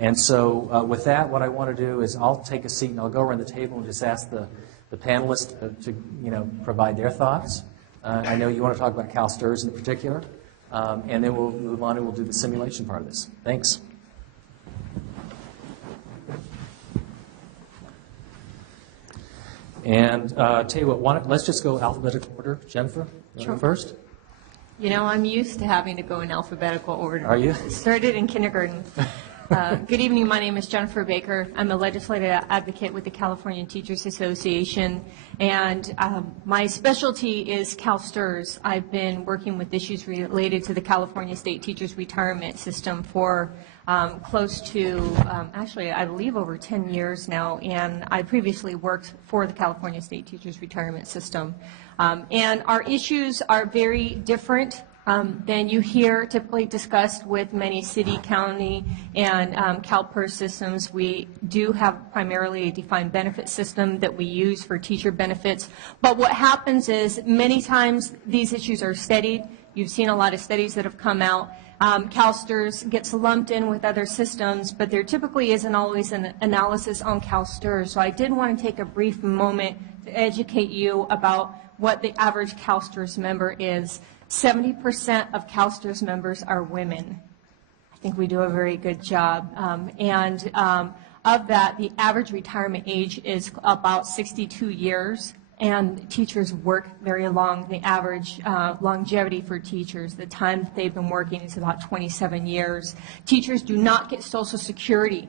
And so with that, what I want to do is I'll take a seat and I'll go around the table and just ask the panelists to provide their thoughts. I know you want to talk about CalSTRS in particular, and then we'll move on and we'll do the simulation part of this. Thanks. And tell you what, let's just go alphabetical order. Jennifer, sure. First. You know, I'm used to having to go in alphabetical order. Are you? Started in kindergarten. Good evening. My name is Jennifer Baker. I'm a legislative advocate with the California Teachers Association, and my specialty is CalSTRS. I've been working with issues related to the California State Teachers Retirement System for close to, actually, I believe over 10 years now, and I previously worked for the California State Teachers Retirement System. And our issues are very different than you hear typically discussed with many city, county, and CalPERS systems. We do have primarily a defined benefit system that we use for teacher benefits. But what happens is many times these issues are studied. You've seen a lot of studies that have come out. CalSTRS gets lumped in with other systems, but there typically isn't always an analysis on CalSTRS. So I did want to take a brief moment to educate you about what the average CalSTRS member is. 70% of CalSTRS members are women. I think we do a very good job. Of that, the average retirement age is about 62 years, and teachers work very long. The average longevity for teachers, the time that they've been working, is about 27 years. Teachers do not get Social Security.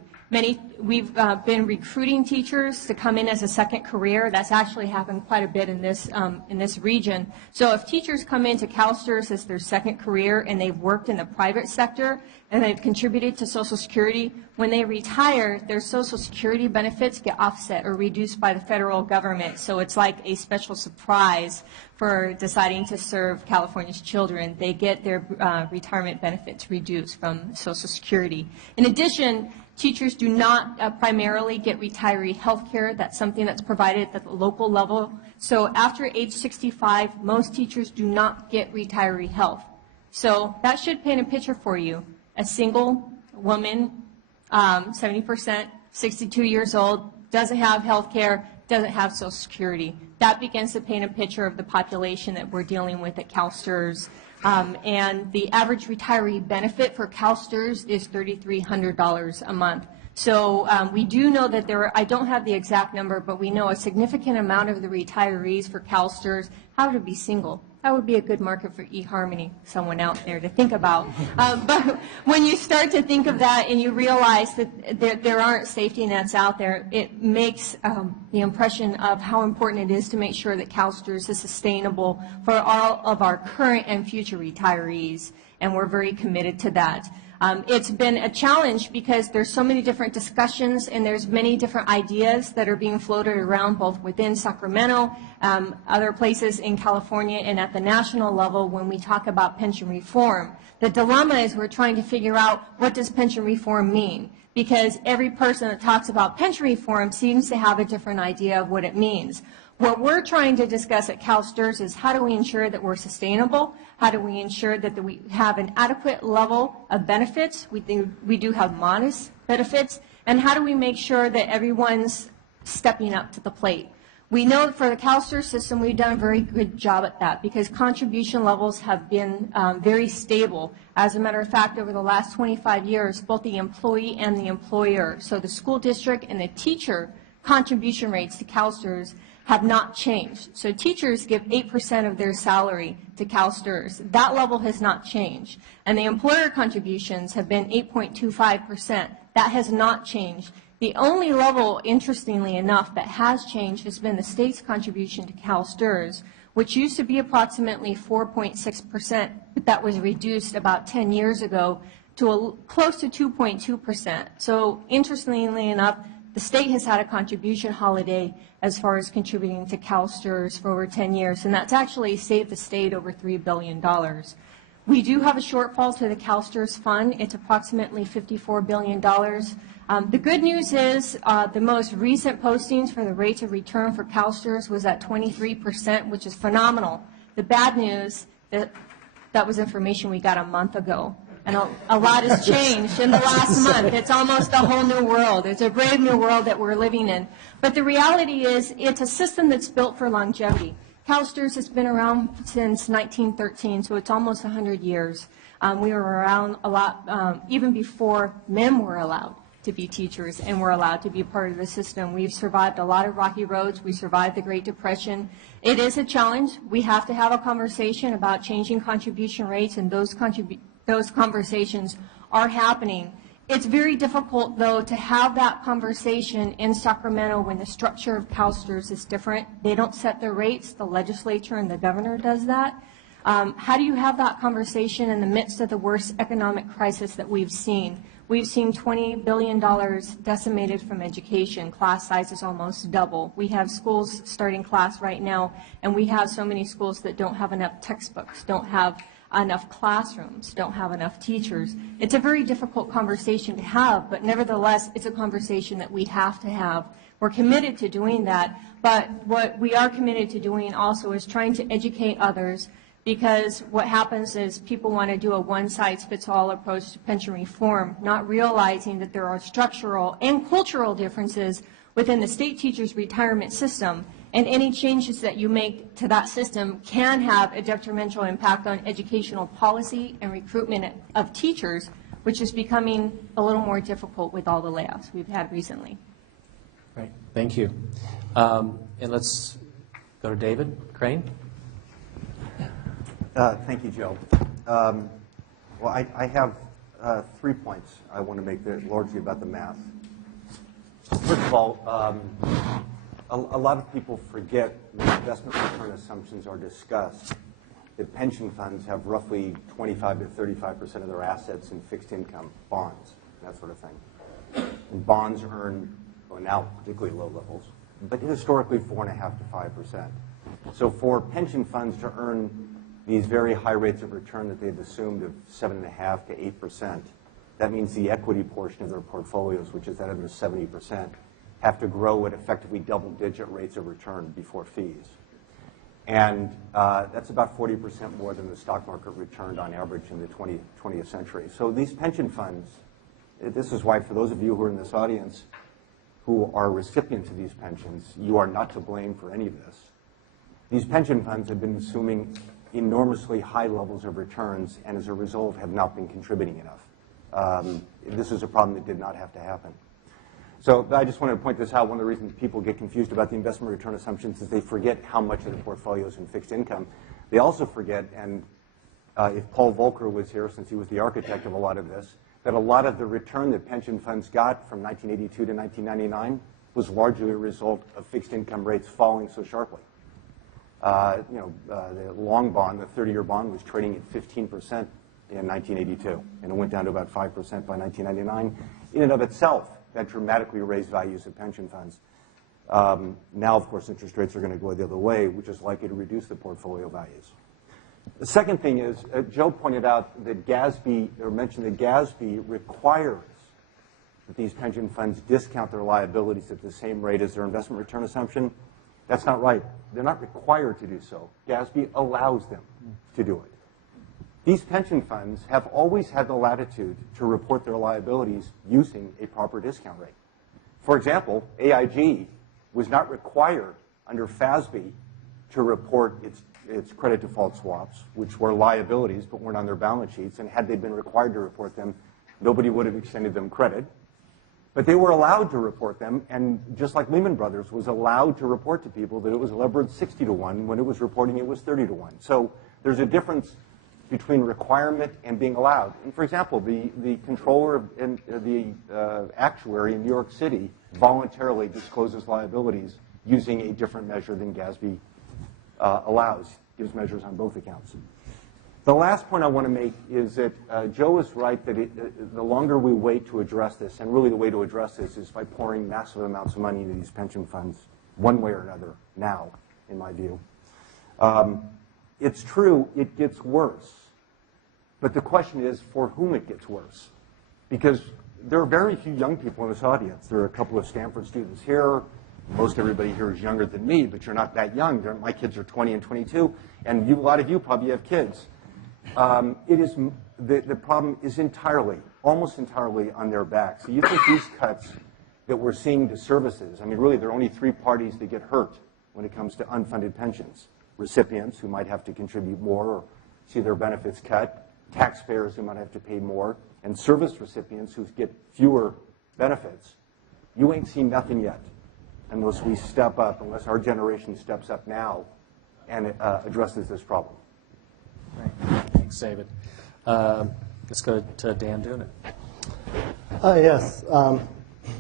We've been recruiting teachers to come in as a second career. That's actually happened quite a bit in this region. So if teachers come into CalSTRS as their second career and they've worked in the private sector and they've contributed to Social Security, when they retire, their Social Security benefits get offset or reduced by the federal government. So it's like a special surprise for deciding to serve California's children. They get their retirement benefits reduced from Social Security. In addition, teachers do not primarily get retiree health care. That's something that's provided at the local level. So after age 65, most teachers do not get retiree health. So that should paint a picture for you. A single woman, 70%, 62 years old, doesn't have health care, doesn't have Social Security. That begins to paint a picture of the population that we're dealing with at CalSTRS. And the average retiree benefit for CalSTRS is $3,300 a month. So we do know that I don't have the exact number, but we know a significant amount of the retirees for CalSTRS have to be single. That would be a good market for eHarmony, someone out there to think about. But when you start to think of that and you realize that there aren't safety nets out there, it makes the impression of how important it is to make sure that CalSTRS is sustainable for all of our current and future retirees, and we're very committed to that. It's been a challenge because there's so many different discussions and there's many different ideas that are being floated around both within Sacramento, other places in California, and at the national level when we talk about pension reform. The dilemma is we're trying to figure out, what does pension reform mean? Because every person that talks about pension reform seems to have a different idea of what it means. What we're trying to discuss at CalSTRS is how do we ensure that we're sustainable? How do we ensure that we have an adequate level of benefits? We do have modest benefits. And how do we make sure that everyone's stepping up to the plate? We know that for the CalSTRS system, we've done a very good job at that because contribution levels have been very stable. As a matter of fact, over the last 25 years, both the employee and the employer, so the school district and the teacher contribution rates to CalSTRS have not changed. So teachers give 8% of their salary to CalSTRS. That level has not changed. And the employer contributions have been 8.25%. That has not changed. The only level, interestingly enough, that has changed has been the state's contribution to CalSTRS, which used to be approximately 4.6%, but that was reduced about 10 years ago to close to 2.2%. So interestingly enough, the state has had a contribution holiday as far as contributing to CalSTRS for over 10 years, and that's actually saved the state over $3 billion. We do have a shortfall to the CalSTRS fund. It's approximately $54 billion. The good news is the most recent postings for the rates of return for CalSTRS was at 23%, which is phenomenal. The bad news, that was information we got a month ago. And a lot has changed in the last month. It's almost a whole new world. It's a brave new world that we're living in. But the reality is it's a system that's built for longevity. CalSTRS has been around since 1913, so it's almost 100 years. We were around a lot even before men were allowed to be teachers and were allowed to be part of the system. We've survived a lot of rocky roads. We survived the Great Depression. It is a challenge. We have to have a conversation about changing contribution rates, and those conversations are happening. It's very difficult, though, to have that conversation in Sacramento when the structure of CalSTRS is different. They don't set their rates. The legislature and the governor does that. How do you have that conversation in the midst of the worst economic crisis that we've seen? We've seen $20 billion decimated from education. Class size is almost double. We have schools starting class right now, and we have so many schools that don't have enough textbooks, don't have enough classrooms, don't have enough teachers. It's a very difficult conversation to have, but nevertheless, it's a conversation that we have to have. We're committed to doing that, but what we are committed to doing also is trying to educate others, because what happens is people want to do a one-size-fits-all approach to pension reform, not realizing that there are structural and cultural differences within the state teachers' retirement system, and any changes that you make to that system can have a detrimental impact on educational policy and recruitment of teachers, which is becoming a little more difficult with all the layoffs we've had recently. Right, thank you. And let's go to David Crane. Thank you, Joe. Well, I have 3 points I want to make that largely about the math. First of all, a lot of people forget when investment return assumptions are discussed that pension funds have roughly 25 to 35% of their assets in fixed income, bonds, that sort of thing. And bonds earn, well, now particularly low levels, but historically 4.5 to 5%. So for pension funds to earn these very high rates of return that they've assumed of 7.5 to 8%, that means the equity portion of their portfolios, which is that under 70%, have to grow at effectively double-digit rates of return before fees. And that's about 40% more than the stock market returned on average in the 20th century. So these pension funds, this is why for those of you who are in this audience who are recipients of these pensions, you are not to blame for any of this. These pension funds have been assuming enormously high levels of returns, and as a result have not been contributing enough. This is a problem that did not have to happen. So I just wanted to point this out. One of the reasons people get confused about the investment return assumptions is they forget how much of the portfolio is in fixed income. They also forget, and if Paul Volcker was here, since he was the architect of a lot of this, that a lot of the return that pension funds got from 1982 to 1999 was largely a result of fixed income rates falling so sharply. The long bond, the 30-year bond, was trading at 15% in 1982, and it went down to about 5% by 1999. In and of itself, that dramatically raised values of pension funds. Now, of course, interest rates are going to go the other way, which is likely to reduce the portfolio values. The second thing is, Joe pointed out that mentioned that GASB requires that these pension funds discount their liabilities at the same rate as their investment return assumption. That's not right. They're not required to do so. GASB allows them to do it. These pension funds have always had the latitude to report their liabilities using a proper discount rate. For example, AIG was not required under FASB to report its credit default swaps, which were liabilities but weren't on their balance sheets, and had they been required to report them, nobody would have extended them credit. But they were allowed to report them, and just like Lehman Brothers was allowed to report to people that it was levered 60 to 1, when it was reporting it was 30 to 1. So there's a difference between requirement and being allowed. And for example, the controller and the actuary in New York City voluntarily discloses liabilities using a different measure than GASB allows, gives measures on both accounts. The last point I want to make is that Joe is right that the longer we wait to address this, and really the way to address this is by pouring massive amounts of money into these pension funds, one way or another, now, in my view. It's true, it gets worse. But the question is for whom it gets worse. Because there are very few young people in this audience. There are a couple of Stanford students here. Most everybody here is younger than me, but you're not that young. My kids are 20 and 22, and a lot of you probably have kids. the problem is entirely, almost entirely on their backs. So you think these cuts that we're seeing to services, I mean, really, there are only three parties that get hurt when it comes to unfunded pensions. Recipients who might have to contribute more or see their benefits cut, taxpayers who might have to pay more, and service recipients who get fewer benefits. You ain't seen nothing yet unless we step up, unless our generation steps up now and addresses this problem. Right. Thanks, David. Let's go to Dan Doonan. Yes.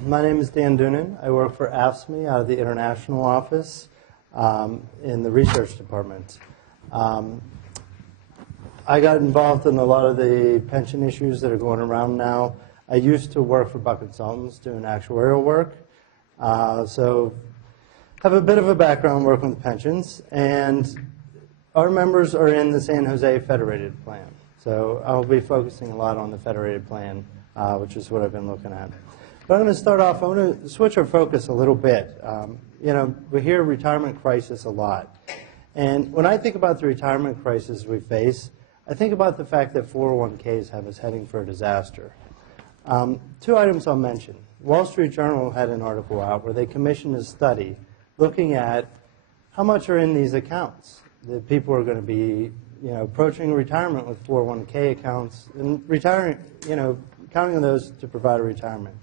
My name is Dan Doonan. I work for AFSCME out of the international office in the research department. I got involved in a lot of the pension issues that are going around now. I used to work for Buck Consultants doing actuarial work. So have a bit of a background working with pensions. And our members are in the San Jose Federated Plan. So I'll be focusing a lot on the Federated Plan, which is what I've been looking at. But I'm going to start off, I want to switch our focus a little bit. You know, we hear retirement crisis a lot. And when I think about the retirement crisis we face, I think about the fact that 401ks have us heading for a disaster. Two items I'll mention. Wall Street Journal had an article out where they commissioned a study looking at how much are in these accounts. That people are going to be, you know, approaching retirement with 401k accounts and retiring, you know, counting on those to provide a retirement.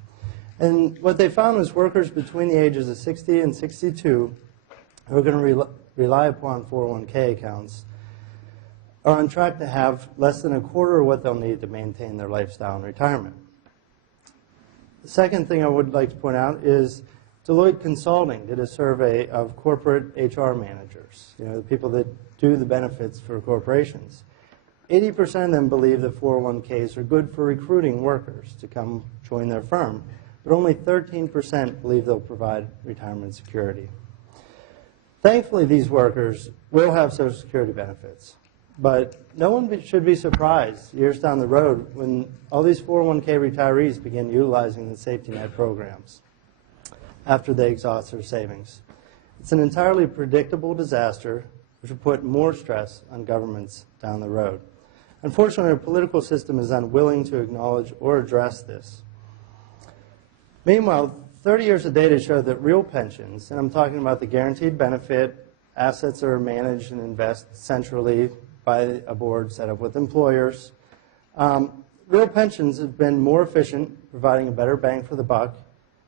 And what they found was workers between the ages of 60 and 62 who are going to rely upon 401k accounts are on track to have less than a quarter of what they'll need to maintain their lifestyle in retirement. The second thing I would like to point out is Deloitte Consulting did a survey of corporate HR managers, you know, the people that do the benefits for corporations. 80% of them believe that 401ks are good for recruiting workers to come join their firm, but only 13% believe they'll provide retirement security. Thankfully, these workers will have Social Security benefits, but no one should be surprised years down the road when all these 401k retirees begin utilizing the safety net programs after they exhaust their savings. It's an entirely predictable disaster which will put more stress on governments down the road. Unfortunately, our political system is unwilling to acknowledge or address this. Meanwhile, 30 years of data show that real pensions, and I'm talking about the guaranteed benefit, assets that are managed and invested centrally by a board set up with employers, real pensions have been more efficient, providing a better bang for the buck,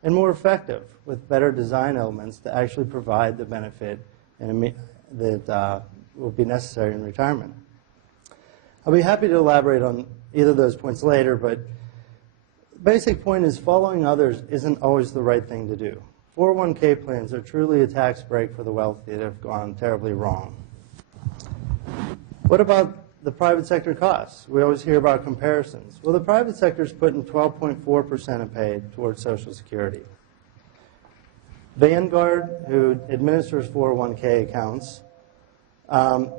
and more effective with better design elements to actually provide the benefit that will be necessary in retirement. I'll be happy to elaborate on either of those points later, but the basic point is following others isn't always the right thing to do. 401k plans are truly a tax break for the wealthy that have gone terribly wrong. What about the private sector costs? We always hear about comparisons. Well, the private sector is putting 12.4% of pay towards Social Security. Vanguard, who administers 401k accounts,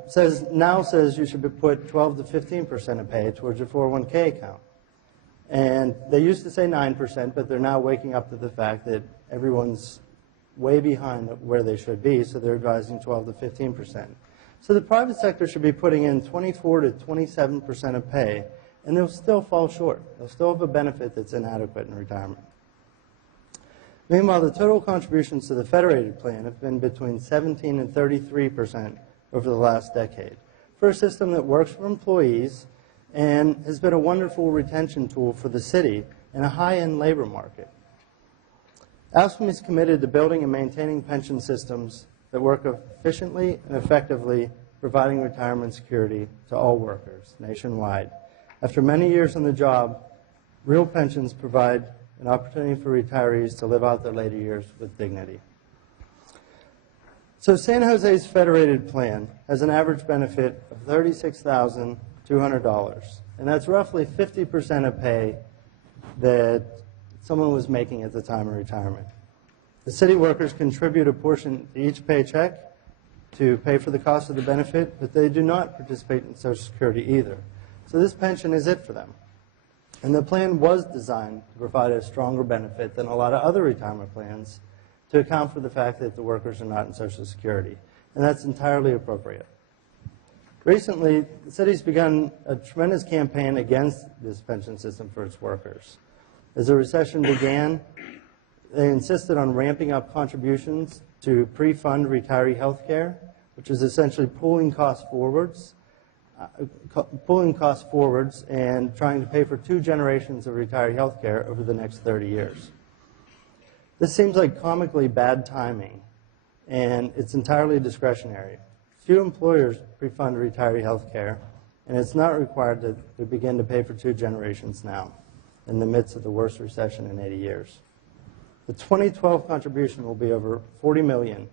says you should put 12 to 15% of pay towards your 401k account. And they used to say 9%, but they're now waking up to the fact that everyone's way behind where they should be, so they're advising 12 to 15%. So the private sector should be putting in 24 to 27% of pay, and they'll still fall short. They'll still have a benefit that's inadequate in retirement. Meanwhile, the total contributions to the federated plan have been between 17 and 33% over the last decade for a system that works for employees and has been a wonderful retention tool for the city in a high-end labor market. AFSCME is committed to building and maintaining pension systems that work efficiently and effectively, providing retirement security to all workers nationwide. After many years on the job, real pensions provide an opportunity for retirees to live out their later years with dignity. So San Jose's federated plan has an average benefit of $36,200, and that's roughly 50% of pay that someone was making at the time of retirement. The city workers contribute a portion to each paycheck to pay for the cost of the benefit, but they do not participate in Social Security either. So this pension is it for them. And the plan was designed to provide a stronger benefit than a lot of other retirement plans to account for the fact that the workers are not in Social Security. And that's entirely appropriate. Recently, the city's begun a tremendous campaign against this pension system for its workers. As the recession began, they insisted on ramping up contributions to pre-fund retiree health care, which is essentially pulling costs forwards and trying to pay for 2 generations of retiree health care over the next 30 years. This seems like comically bad timing, and it's entirely discretionary. Few employers pre-fund retiree health care, and it's not required to begin to pay for 2 generations now, in the midst of the worst recession in 80 years. The 2012 contribution will be over $40 million,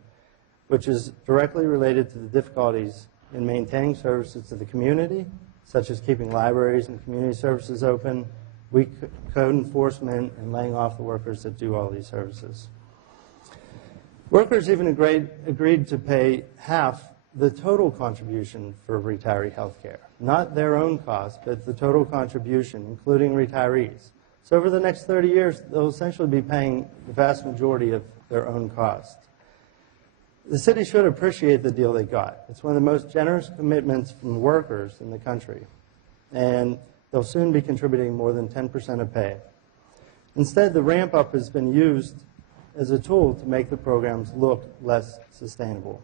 which is directly related to the difficulties in maintaining services to the community, such as keeping libraries and community services open, weak code enforcement, and laying off the workers that do all these services. Workers even agreed to pay half the total contribution for retiree health care. Not their own cost, but the total contribution, including retirees. So over the next 30 years, they'll essentially be paying the vast majority of their own cost. The city should appreciate the deal they got. It's one of the most generous commitments from workers in the country, and they'll soon be contributing more than 10% of pay. Instead, the ramp-up has been used as a tool to make the programs look less sustainable.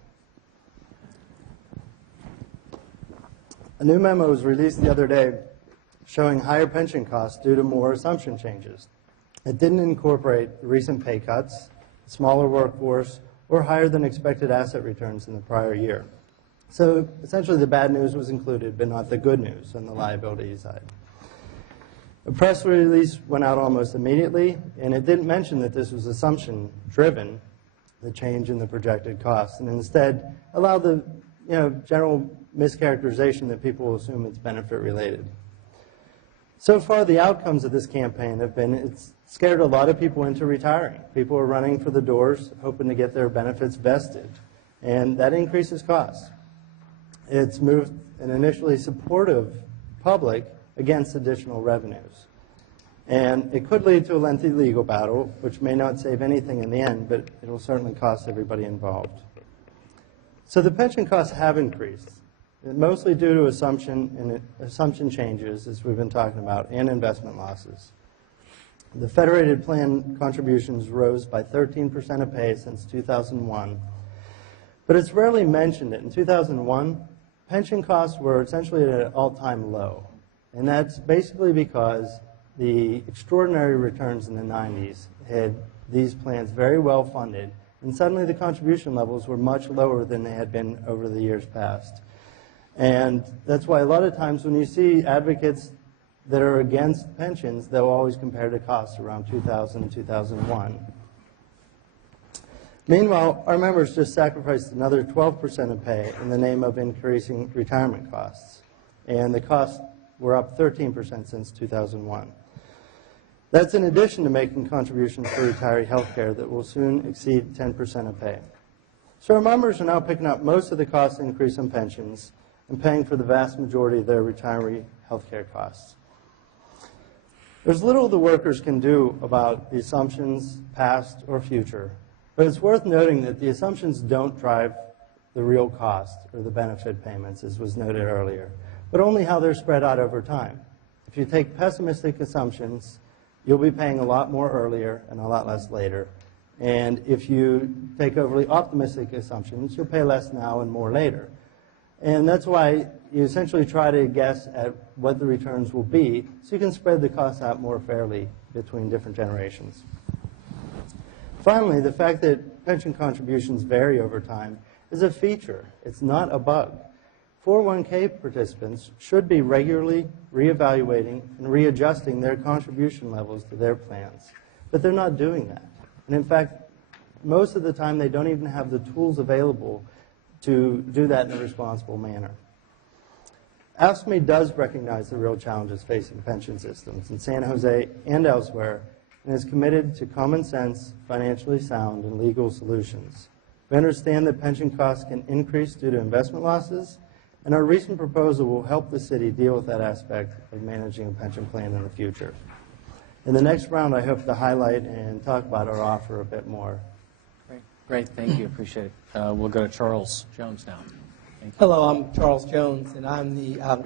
A new memo was released the other day showing higher pension costs due to more assumption changes. It didn't incorporate the recent pay cuts, smaller workforce, or higher than expected asset returns in the prior year. So essentially the bad news was included, but not the good news on the liability side. A press release went out almost immediately, and it didn't mention that this was assumption-driven, the change in the projected costs, and instead allowed the general mischaracterization that people will assume it's benefit-related. So far, the outcomes of this campaign have been it's scared a lot of people into retiring. People are running for the doors, hoping to get their benefits vested, and that increases costs. It's moved an initially supportive public against additional revenues. And it could lead to a lengthy legal battle, which may not save anything in the end, but it will certainly cost everybody involved. So the pension costs have increased, mostly due to assumption changes, as we've been talking about, and investment losses. The federated plan contributions rose by 13% of pay since 2001, but it's rarely mentioned that in 2001, pension costs were essentially at an all-time low, and that's basically because the extraordinary returns in the 90s had these plans very well funded, and suddenly the contribution levels were much lower than they had been over the years past. And that's why a lot of times when you see advocates that are against pensions, they'll always compare the costs around 2000 and 2001. Meanwhile, our members just sacrificed another 12% of pay in the name of increasing retirement costs, and the costs were up 13% since 2001. That's in addition to making contributions for retiree health care that will soon exceed 10% of pay. So our members are now picking up most of the cost increase in pensions and paying for the vast majority of their retiree health care costs. There's little the workers can do about the assumptions, past or future, but it's worth noting that the assumptions don't drive the real cost or the benefit payments, as was noted earlier, but only how they're spread out over time. If you take pessimistic assumptions, you'll be paying a lot more earlier and a lot less later. And if you take overly optimistic assumptions, you'll pay less now and more later. And that's why you essentially try to guess at what the returns will be so you can spread the costs out more fairly between different generations. Finally, the fact that pension contributions vary over time is a feature. It's not a bug. 401k participants should be regularly reevaluating and readjusting their contribution levels to their plans, but they're not doing that. And in fact, most of the time they don't even have the tools available to do that in a responsible manner. AFSCME does recognize the real challenges facing pension systems in San Jose and elsewhere, and is committed to common sense, financially sound, and legal solutions. We understand that pension costs can increase due to investment losses, and our recent proposal will help the city deal with that aspect of managing a pension plan in the future. In the next round, I hope to highlight and talk about our offer a bit more. Great, thank you, appreciate it. We'll go to Charles Jones now. Hello, I'm Charles Jones, and I'm the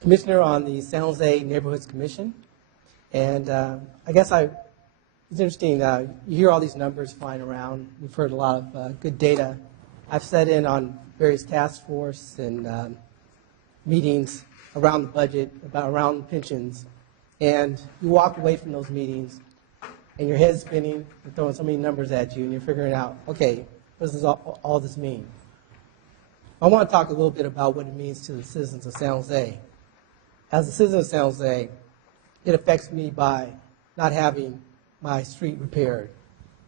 commissioner on the San Jose Neighborhoods Commission. And I guess it's interesting, you hear all these numbers flying around. We've heard a lot of good data. I've sat in on various task force and meetings around the budget, around pensions, and you walk away from those meetings and your head's spinning, they're throwing so many numbers at you, and you're figuring out, okay, what does all this mean? I want to talk a little bit about what it means to the citizens of San Jose. As a citizen of San Jose, it affects me by not having my street repaired,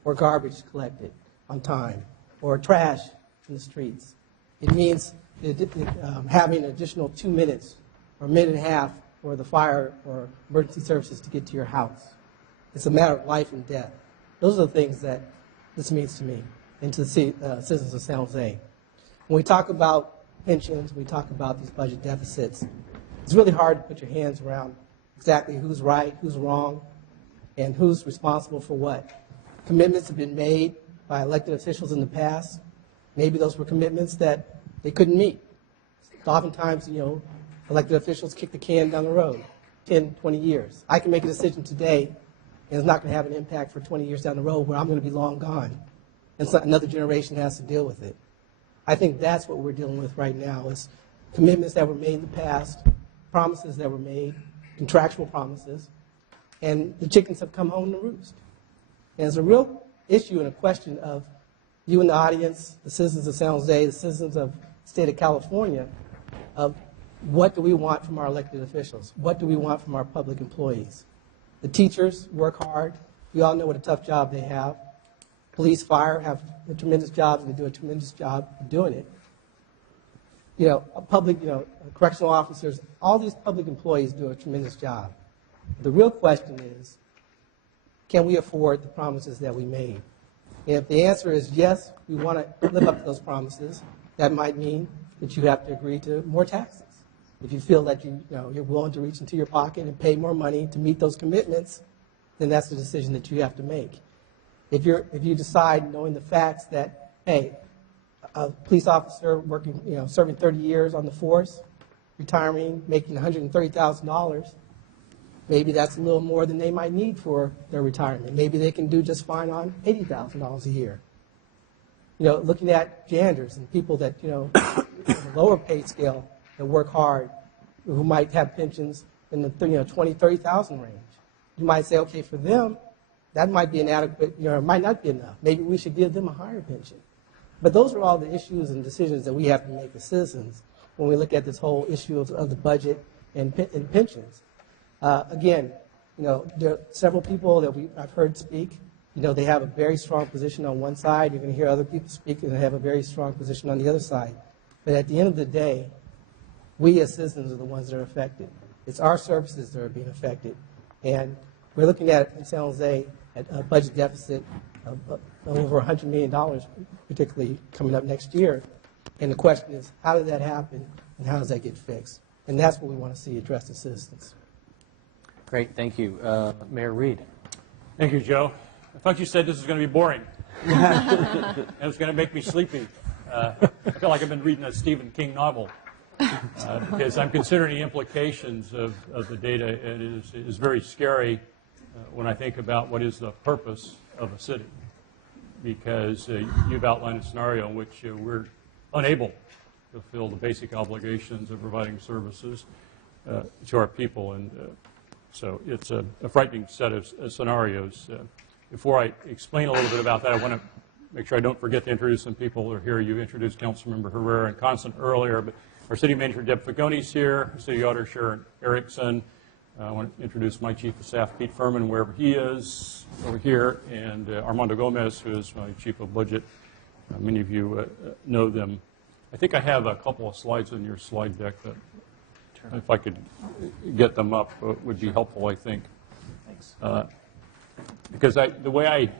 or garbage collected on time, or trash in the streets. It means having an additional 2 minutes or a minute and a half for the fire or emergency services to get to your house. It's a matter of life and death. Those are the things that this means to me and to the citizens of San Jose. When we talk about pensions, we talk about these budget deficits, it's really hard to put your hands around exactly who's right, who's wrong, and who's responsible for what. Commitments have been made by elected officials in the past. Maybe those were commitments that they couldn't meet. Oftentimes, elected officials kick the can down the road, 10, 20 years. I can make a decision today, and it's not going to have an impact for 20 years down the road where I'm going to be long gone, and so another generation has to deal with it. I think that's what we're dealing with right now is commitments that were made in the past, promises that were made, contractual promises, and the chickens have come home to roost. And it's a real issue and a question of you in the audience, the citizens of San Jose, the citizens of the state of California, of what do we want from our elected officials? What do we want from our public employees? The teachers work hard. We all know what a tough job they have. Police, fire have a tremendous job, and they do a tremendous job of doing it. Correctional officers, all these public employees do a tremendous job. The real question is, can we afford the promises that we made? And if the answer is yes, we want to live up to those promises, that might mean that you have to agree to more taxes. If you feel that you're willing to reach into your pocket and pay more money to meet those commitments, then that's the decision that you have to make. If you decide, knowing the facts that, hey, a police officer working, serving 30 years on the force, retiring, making $130,000, maybe that's a little more than they might need for their retirement. Maybe they can do just fine on $80,000 a year. Looking at janitors and people that, on the lower pay scale that work hard, who might have pensions in the $20,000, $30,000 range. You might say, okay, for them, that might be inadequate, it might not be enough. Maybe we should give them a higher pension. But those are all the issues and decisions that we have to make as citizens when we look at this whole issue of the budget and pensions. Again, there are several people that I've heard speak. They have a very strong position on one side. You're going to hear other people speak and they have a very strong position on the other side. But at the end of the day, we as citizens are the ones that are affected. It's our services that are being affected. And we're looking at, in San Jose, at a budget deficit of over $100 million, particularly coming up next year. And the question is, how did that happen and how does that get fixed? And that's what we want to see addressed as citizens. Great, thank you. Mayor Reed. Thank you, Joe. I thought you said this was going to be boring. And it was going to make me sleepy. I feel like I've been reading a Stephen King novel because I'm considering the implications of the data. It is very scary when I think about what is the purpose of a city, because you've outlined a scenario in which we're unable to fulfill the basic obligations of providing services to our people. And so it's a frightening set of scenarios. Before I explain a little bit about that, I want to make sure I don't forget to introduce some people who are here. You introduced Councilmember Herrera and Constant earlier, but our City Manager Deb Fagoni's here, City Auditor Sharon Erickson. I want to introduce my Chief of Staff, Pete Furman, wherever he is, over here, and Armando Gomez, who is my Chief of Budget. Many of you know them. I think I have a couple of slides in your slide deck that, if I could get them up, would be helpful, I think. Thanks. Because the way I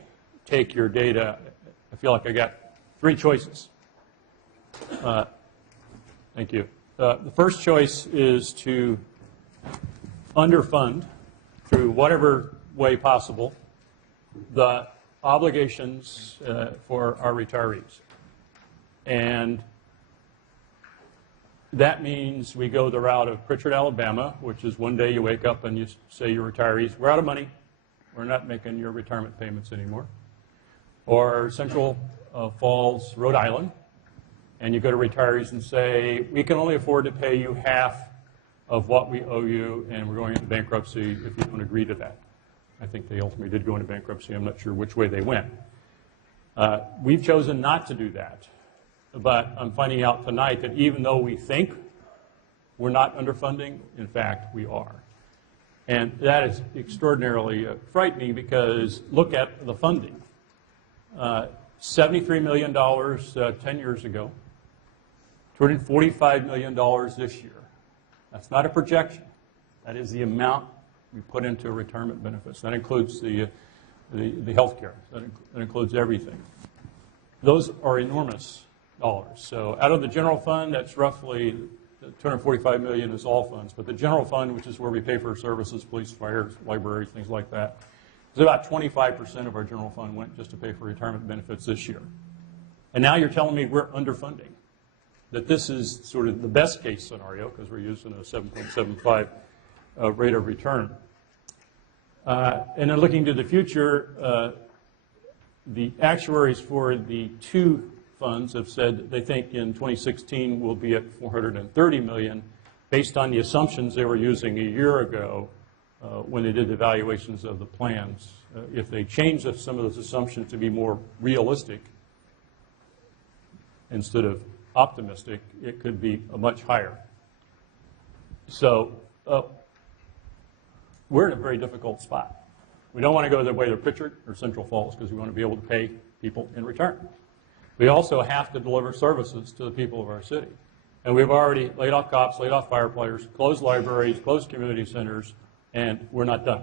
take your data, I feel like I got three choices. Thank you. The first choice is to underfund, through whatever way possible, the obligations for our retirees. And That means we go the route of Pritchard, Alabama, which is one day you wake up and you say you're retirees, we're out of money. We're not making your retirement payments anymore. Or Central Falls, Rhode Island, and you go to retirees and say, we can only afford to pay you half of what we owe you, and we're going into bankruptcy if you don't agree to that. I think they ultimately did go into bankruptcy. I'm not sure which way they went. We've chosen not to do that. But I'm finding out tonight that even though we think we're not underfunding, in fact, we are. And that is extraordinarily frightening because look at the funding. $73 million 10 years ago, $245 million this year. That's not a projection. That is the amount we put into retirement benefits. That includes the health care. That includes everything. Those are enormous dollars. So out of the general fund, that's roughly $245 million is all funds. But the general fund, which is where we pay for services, police, fire, libraries, things like that, is about 25% of our general fund went just to pay for retirement benefits this year. And now you're telling me we're underfunding, that this is sort of the best case scenario because we're using a 7.75 rate of return. And then looking to the future, the actuaries for the two funds have said they think in 2016 we'll be at $430 million based on the assumptions they were using a year ago when they did the evaluations of the plans. If they change some of those assumptions to be more realistic instead of optimistic, it could be a much higher. So we're in a very difficult spot. We don't want to go the way of Pritchard or Central Falls because we want to be able to pay people in return. We also have to deliver services to the people of our city. And we've already laid off cops, laid off firefighters, closed libraries, closed community centers, and we're not done.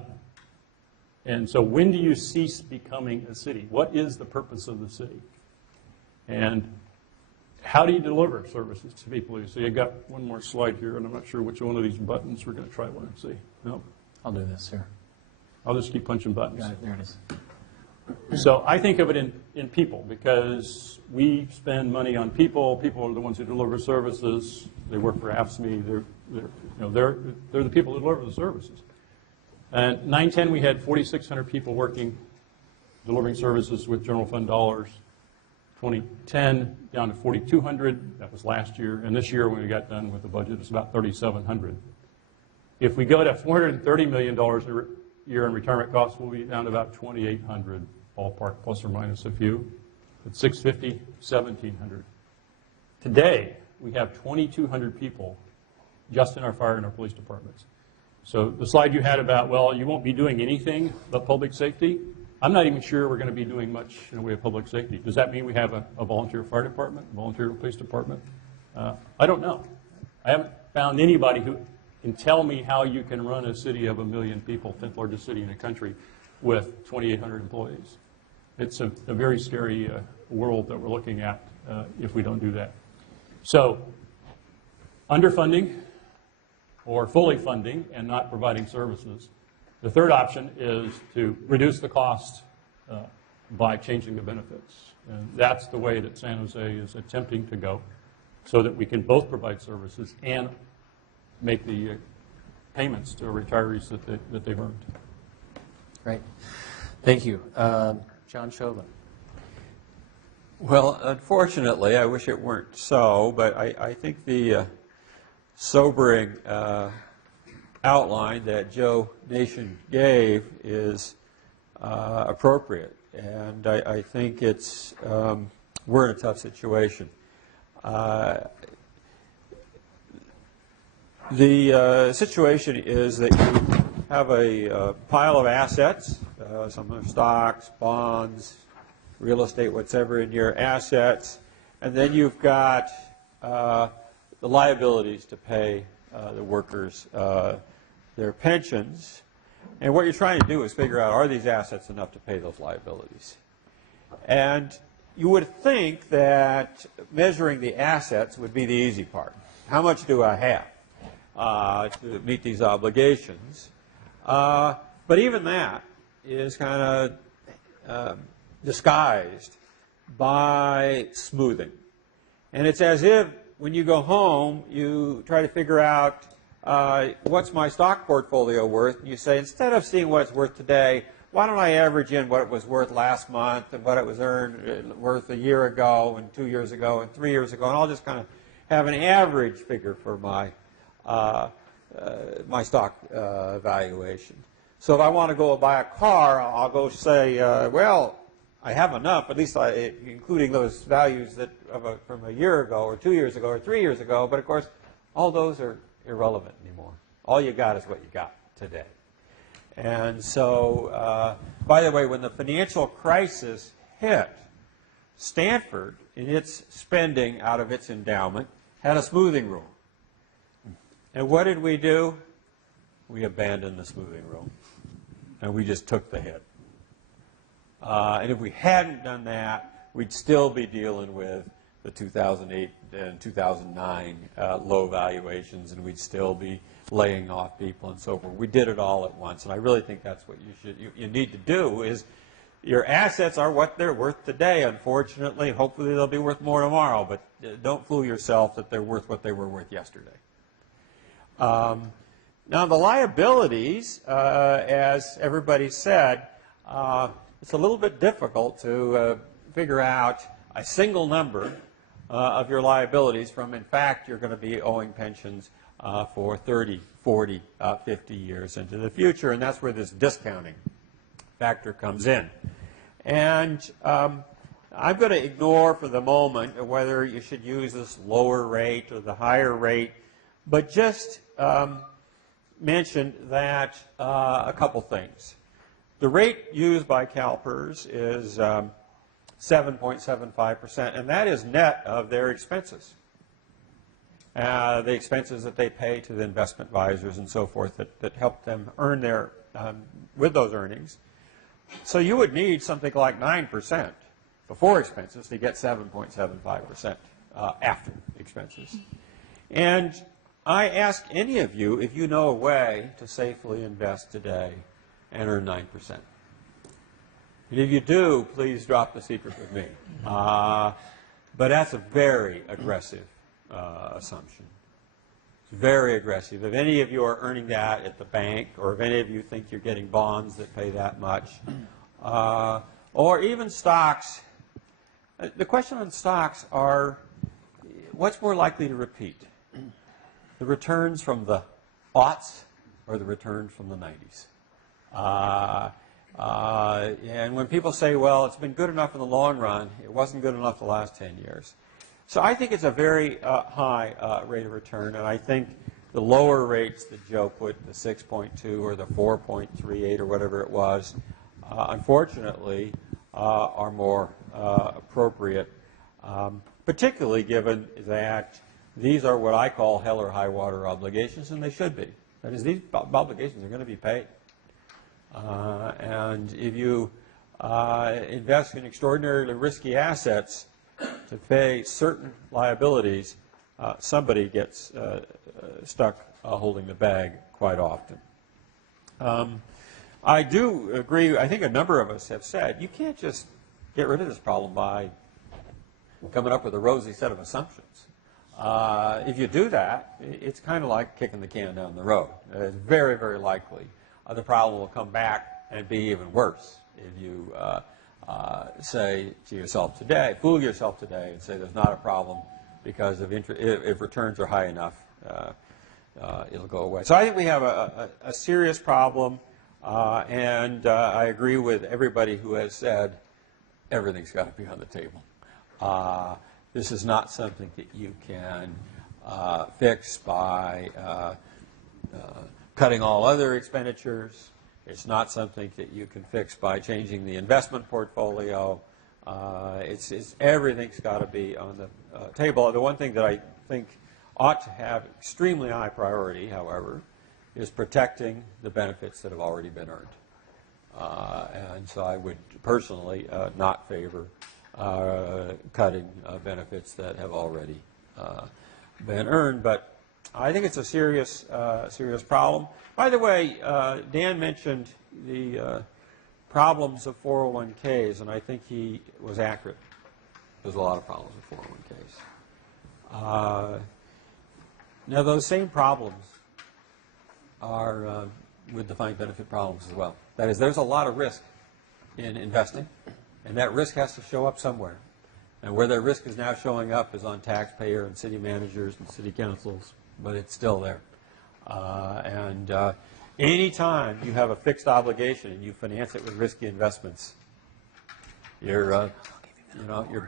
And so when do you cease becoming a city? What is the purpose of the city? And how do you deliver services to people? So you've got one more slide here, and I'm not sure which one of these buttons we're going to try one and see. No? I'll do this here. I'll just keep punching buttons. Got it. There it is. So I think of it in people because we spend money on people. People are the ones who deliver services. They work for AFSCME. They're the people who deliver the services. And 9/10 we had 4,600 people working, delivering services with general fund dollars. 2010 down to 4,200. That was last year. And this year when we got done with the budget, it's about 3,700. If we go to $430 million a year in retirement costs, we'll be down to about 2,800 ballpark, plus or minus a few. At 650, 1,700. Today, we have 2,200 people just in our fire and our police departments. So the slide you had about, well, you won't be doing anything but public safety, I'm not even sure we're going to be doing much in the way of public safety. Does that mean we have a volunteer fire department, a volunteer police department? I don't know. I haven't found anybody who can tell me how you can run a city of 1 million people, 10th largest city in the country, with 2,800 employees. It's a very scary world that we're looking at if we don't do that. So underfunding or fully funding and not providing services. The third option is to reduce the cost by changing the benefits. And that's the way that San Jose is attempting to go so that we can both provide services and make the payments to retirees that they've earned. Great. Thank you. John Chauvin. Well, unfortunately, I wish it weren't so, but I think the sobering outline that Joe Nation gave is appropriate, and I think it's we're in a tough situation. The situation is that you have a pile of assets, some of stocks, bonds, real estate, whatever in your assets, and then you've got the liabilities to pay the workers their pensions. And what you're trying to do is figure out, are these assets enough to pay those liabilities? And you would think that measuring the assets would be the easy part. How much do I have to meet these obligations? But even that is kind of disguised by smoothing. And it's as if when you go home, you try to figure out what's my stock portfolio worth, and you say, instead of seeing what it's worth today, why don't I average in what it was worth last month and what it was worth a year ago and 2 years ago and 3 years ago, and I'll just kind of have an average figure for my my stock valuation. So if I want to go buy a car, I'll go say, well, I have enough, at least including those values that from a year ago or 2 years ago or 3 years ago, but of course, all those are irrelevant anymore. All you got is what you got today. And so, by the way, when the financial crisis hit, Stanford, in its spending out of its endowment, had a smoothing rule. And what did we do? We abandoned the smoothing rule. And we just took the hit. And if we hadn't done that, we'd still be dealing with the 2008 and 2009 low valuations, and we'd still be laying off people and so forth. We did it all at once, and I really think that's what you need to do is your assets are what they're worth today, unfortunately. Hopefully they'll be worth more tomorrow, but don't fool yourself that they're worth what they were worth yesterday. Now the liabilities, as everybody said, it's a little bit difficult to figure out a single number of your liabilities from, in fact, you're going to be owing pensions for 30, 40, 50 years into the future, and that's where this discounting factor comes in. And I'm going to ignore for the moment whether you should use this lower rate or the higher rate, but just mention that a couple things. The rate used by CalPERS is 7.75%, and that is net of their expenses. The expenses that they pay to the investment advisors and so forth that help them earn their, with those earnings. So you would need something like 9% before expenses to get 7.75% after expenses. And I ask any of you if you know a way to safely invest today and earn 9%. And if you do, please drop the secret with me. But that's a very aggressive assumption. It's very aggressive. If any of you are earning that at the bank, or if any of you think you're getting bonds that pay that much, or even stocks, the question on stocks are, what's more likely to repeat? The returns from the aughts or the returns from the 90s? And when people say, well, it's been good enough in the long run, it wasn't good enough the last 10 years. So I think it's a very high rate of return, and I think the lower rates that Joe put, the 6.2 or the 4.38 or whatever it was, unfortunately, are more appropriate, particularly given that these are what I call hell or high water obligations, and they should be. That is, these obligations are going to be paid. And if you invest in extraordinarily risky assets to pay certain liabilities, somebody gets stuck holding the bag quite often. I do agree, I think a number of us have said, you can't just get rid of this problem by coming up with a rosy set of assumptions. If you do that, it's kind of like kicking the can down the road. It's very, very likely the problem will come back and be even worse if you say to yourself today, fool yourself today and say there's not a problem because if returns are high enough, it'll go away. So I think we have a serious problem, and I agree with everybody who has said everything's got to be on the table. This is not something that you can fix by cutting all other expenditures. It's not something that you can fix by changing the investment portfolio. Everything's got to be on the table. The one thing that I think ought to have extremely high priority, however, is protecting the benefits that have already been earned. And so I would personally not favor cutting benefits that have already been earned. But I think it's a serious problem. By the way, Dan mentioned the problems of 401ks, and I think he was accurate. There's a lot of problems with Now, those same problems are with defined benefit problems as well. That is, there's a lot of risk in investing, and that risk has to show up somewhere. And where that risk is now showing up is on taxpayer and city managers and city councils, but it's still there. Anytime you have a fixed obligation and you finance it with risky investments, you're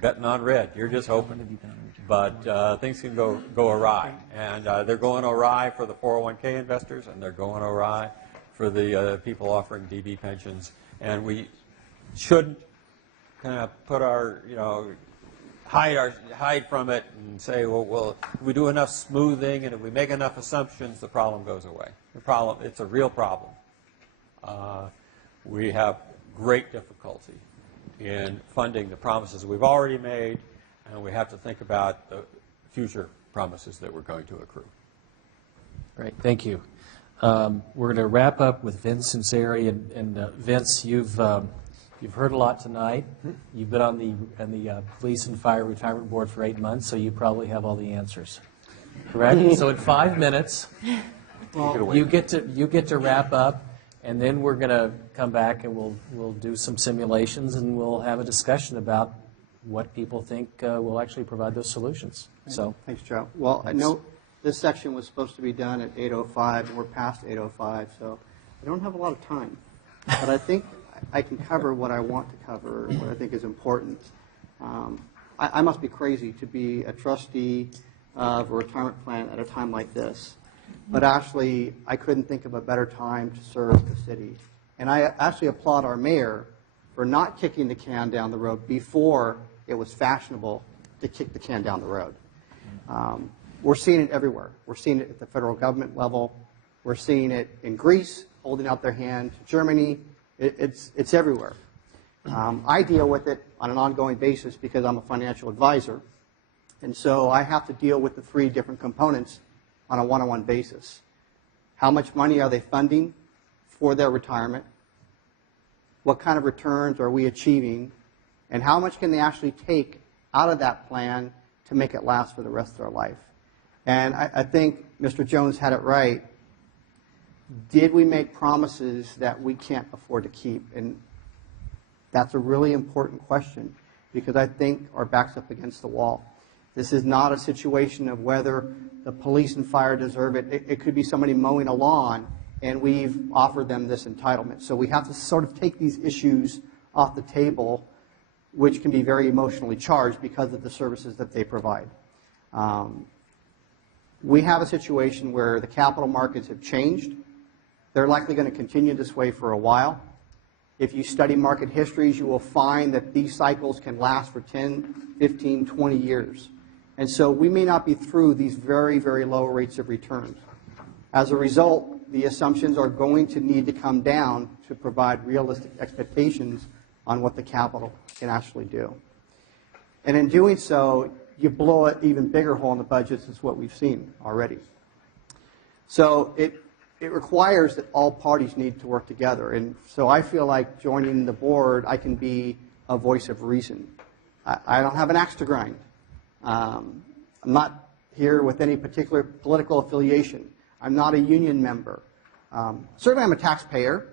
betting on red. You're just hoping. But things can go awry. And they're going awry for the 401k investors, and they're going awry for the people offering DB pensions. And we shouldn't kind of put our, hide from it and say, well, if we do enough smoothing and if we make enough assumptions, the problem goes away. It's a real problem. We have great difficulty in funding the promises we've already made, and we have to think about the future promises that we're going to accrue. Great, thank you. We're going to wrap up with Vince Sunseri, and Vince, you've heard a lot tonight. You've been on the Police and Fire Retirement Board for 8 months, so you probably have all the answers. Correct? So in 5 minutes, you get to wrap up, and then we're going to come back and we'll do some simulations, and we'll have a discussion about what people think will actually provide those solutions. So thanks, Joe. Well, I know this section was supposed to be done at 8:05, and we're past 8:05, so I don't have a lot of time. But I think I can cover what I want to cover, what I think is important. I must be crazy to be a trustee of a retirement plan at a time like this. But actually, I couldn't think of a better time to serve the city. And I actually applaud our mayor for not kicking the can down the road before it was fashionable to kick the can down the road. We're seeing it everywhere. We're seeing it at the federal government level. We're seeing it in Greece, holding out their hand to Germany. It's everywhere. I deal with it on an ongoing basis because I'm a financial advisor. And so I have to deal with the 3 different components on a one-on-one basis. How much money are they funding for their retirement? What kind of returns are we achieving? And how much can they actually take out of that plan to make it last for the rest of their life? And I think Mr. Jones had it right. Did we make promises that we can't afford to keep? And that's a really important question because I think our back's up against the wall. This is not a situation of whether the police and fire deserve it. It could be somebody mowing a lawn, and we've offered them this entitlement. So we have to sort of take these issues off the table, which can be very emotionally charged because of the services that they provide. We have a situation where the capital markets have changed. They're likely going to continue this way for a while. If you study market histories, you will find that these cycles can last for 10, 15, 20 years. And so we may not be through these very, very low rates of returns. As a result, the assumptions are going to need to come down to provide realistic expectations on what the capital can actually do. And in doing so, you blow an even bigger hole in the budgets is what we've seen already. So it requires that all parties need to work together. And so I feel like joining the board, I can be a voice of reason. I don't have an axe to grind. I'm not here with any particular political affiliation. I'm not a union member. Certainly I'm a taxpayer,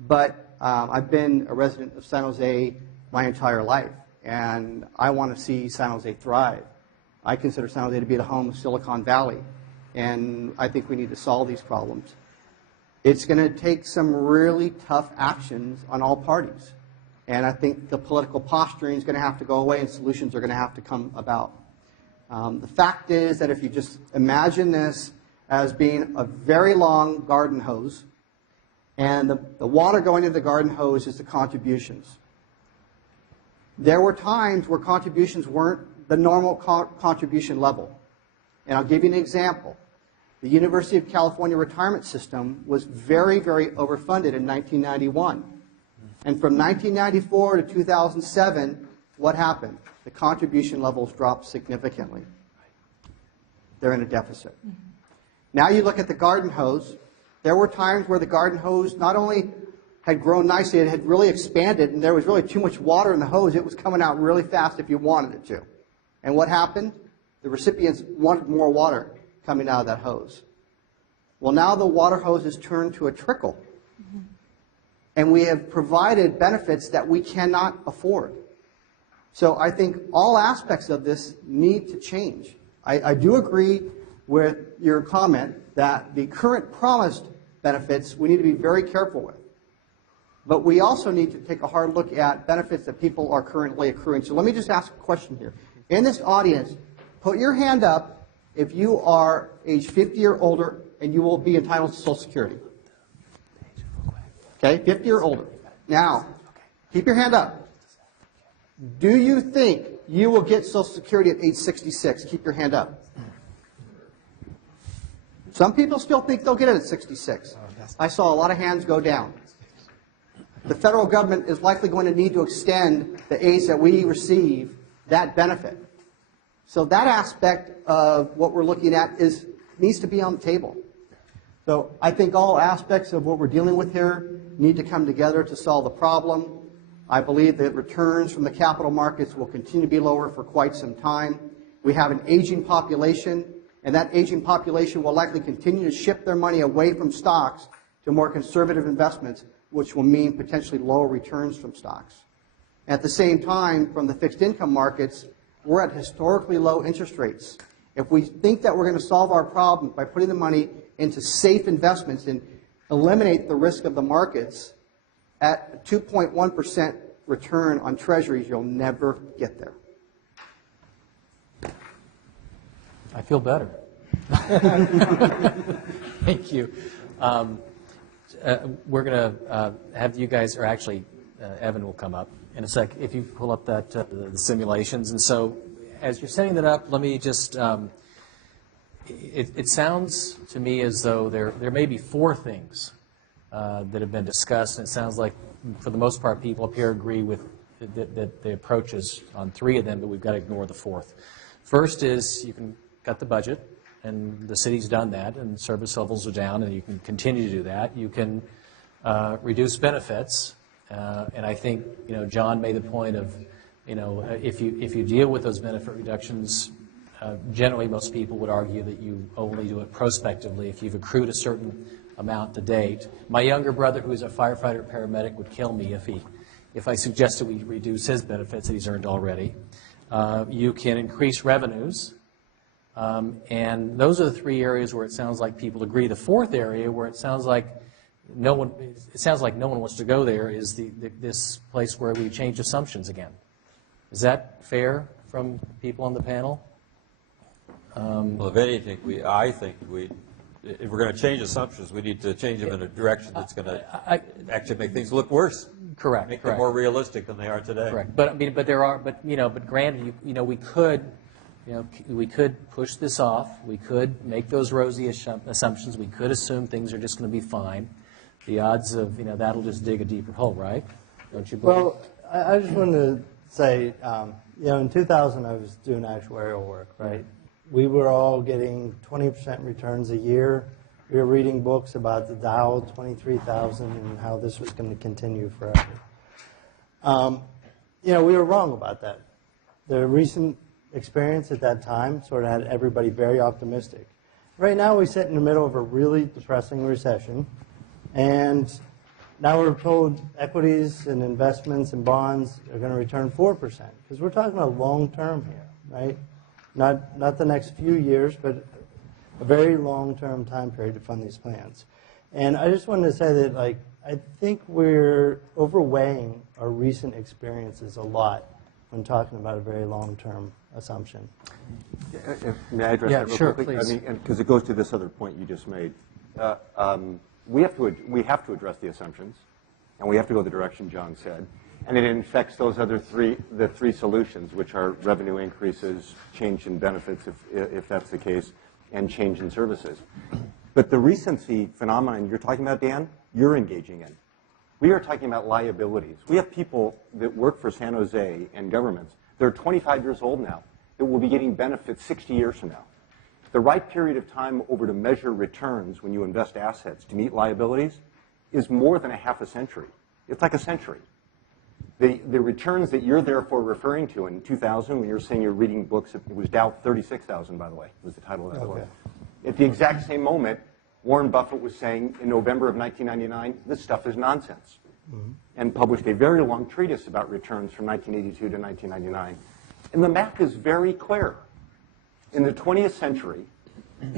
but I've been a resident of San Jose my entire life, and I want to see San Jose thrive. I consider San Jose to be the home of Silicon Valley, and I think we need to solve these problems. It's going to take some really tough actions on all parties, and I think the political posturing is going to have to go away and solutions are going to have to come about. The fact is that if you just imagine this as being a very long garden hose, and the water going into the garden hose is the contributions. There were times where contributions weren't the normal contribution level. And I'll give you an example. The University of California retirement system was very, very overfunded in 1991. And from 1994 to 2007, what happened? The contribution levels dropped significantly. They're in a deficit. Now you look at the garden hose. There were times where the garden hose not only had grown nicely, it had really expanded, and there was really too much water in the hose. It was coming out really fast if you wanted it to. And what happened? the recipients wanted more water coming out of that hose. Well, now the water hose is turned to a trickle. And we have provided benefits that we cannot afford. So I think all aspects of this need to change. I do agree with your comment that the current promised benefits we need to be very careful with. But we also need to take a hard look at benefits that people are currently accruing. So let me just ask a question here. In this audience, put your hand up if you are age 50 or older and you will be entitled to Social Security. Okay, 50 or older. Now, keep your hand up. Do you think you will get Social Security at age 66? Keep your hand up. Some people still think they'll get it at 66. I saw a lot of hands go down. The federal government is likely going to need to extend the age that we receive that benefit. So that aspect of what we're looking at needs to be on the table. So I think all aspects of what we're dealing with here need to come together to solve the problem. I believe that returns from the capital markets will continue to be lower for quite some time. We have an aging population, and that aging population will likely continue to shift their money away from stocks to more conservative investments, which will mean potentially lower returns from stocks. At the same time, from the fixed income markets, we're at historically low interest rates. If we think that we're going to solve our problem by putting the money into safe investments and eliminate the risk of the markets, at 2.1% return on treasuries, you'll never get there. I feel better. Thank you. We're going to have you guys, or actually Evan will come up in a sec, if you pull up that the simulations. And so as you're setting that up, let me just, it sounds to me as though there may be 4 things that have been discussed, and it sounds like for the most part people up here agree with that the approach is on 3 of them, but we've got to ignore the 4th. First is you can cut the budget, and the city's done that, and service levels are down, and you can continue to do that. You can reduce benefits, and I think John made the point of if you deal with those benefit reductions, generally most people would argue that you only do it prospectively if you've accrued a certain amount to date. My younger brother, who is a firefighter paramedic, would kill me if I suggested we reduce his benefits that he's earned already. You can increase revenues. And those are the 3 areas where it sounds like people agree. The 4th area, where it sounds like no one wants to go there, is this place where we change assumptions again. Is that fair from people on the panel? Well, if anything, I think if we're going to change assumptions, we need to change them in a direction that's going to actually make things look worse. Correct. Make them more realistic than they are today. Correct. But I mean, but granted, we could push this off. We could make those rosy assumptions. We could assume things are just going to be fine. The odds of that'll just dig a deeper hole, right? Don't you believe? Well, I just wanted to say, in 2000 I was doing actuarial work, right? We were all getting 20% returns a year. We were reading books about the Dow 23,000 and how this was going to continue forever. We were wrong about that. The recent experience at that time sort of had everybody very optimistic. Right now we sit in the middle of a really depressing recession, and now we're told equities and investments and bonds are going to return 4%, because we're talking about long term here, right? Not the next few years, but a very long-term time period to fund these plans. And I just wanted to say that, I think we're overweighing our recent experiences a lot when talking about a very long-term assumption. May I address that real sure, quickly? please. I mean, because it goes to this other point you just made. We have to address the assumptions, and we have to go the direction John said. And it infects those other the 3 solutions, which are revenue increases, change in benefits, if that's the case, and change in services. But the recency phenomenon you're talking about, Dan, you're engaging in. We are talking about liabilities. We have people that work for San Jose and governments. They're 25 years old now that will be getting benefits 60 years from now. The right period of time over to measure returns when you invest assets to meet liabilities is more than a half a century. It's like a century. The returns that you're therefore referring to in 2000, when you're saying you're reading books, it was Dow 36,000, by the way, was the title of that book. At the exact same moment, Warren Buffett was saying in November of 1999, this stuff is nonsense, and published a very long treatise about returns from 1982 to 1999. And the math is very clear. In the 20th century,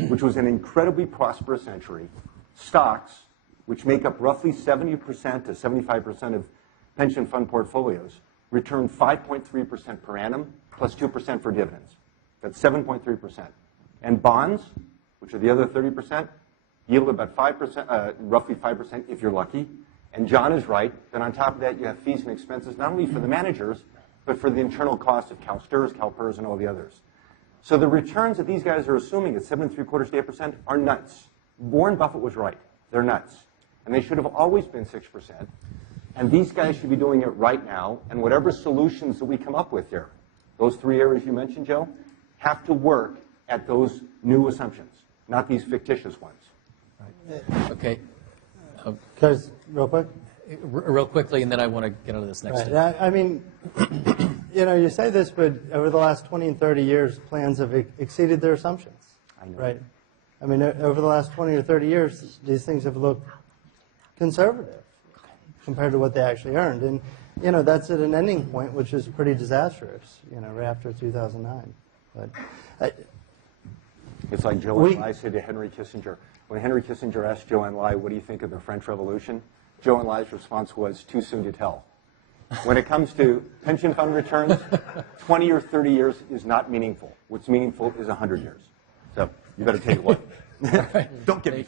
which was an incredibly prosperous century, stocks, which make up roughly 70% to 75% of pension fund portfolios, return 5.3% per annum plus 2% for dividends. That's 7.3%. And bonds, which are the other 30%, yield about 5%, roughly 5% if you're lucky. And John is right that on top of that, you have fees and expenses not only for the managers, but for the internal costs of CalSTRS, CalPERS, and all the others. So the returns that these guys are assuming at 7.75% to 8% are nuts. Warren Buffett was right. They're nuts. And they should have always been 6%. And these guys should be doing it right now. And whatever solutions that we come up with here, those three areas you mentioned, Joe, have to work at those new assumptions, not these fictitious ones. Okay. Guys, real quick. Real quickly, and then I want to get into this next step. I mean, you know, you say this, but over the last 20 and 30 years, plans have exceeded their assumptions. I know. Right? I mean, over the last 20 or 30 years, these things have looked conservative compared to what they actually earned. And, you know, that's at an ending point, which is pretty disastrous, you know, right after 2009. But It's like Joe Enlai said to Henry Kissinger. When Henry Kissinger asked Joe Enlai, what do you think of the French Revolution? Joe Enlai's response was, too soon to tell. When it comes to pension fund returns, 20 or 30 years is not meaningful. What's meaningful is 100 years. So you better take it one. Don't give me.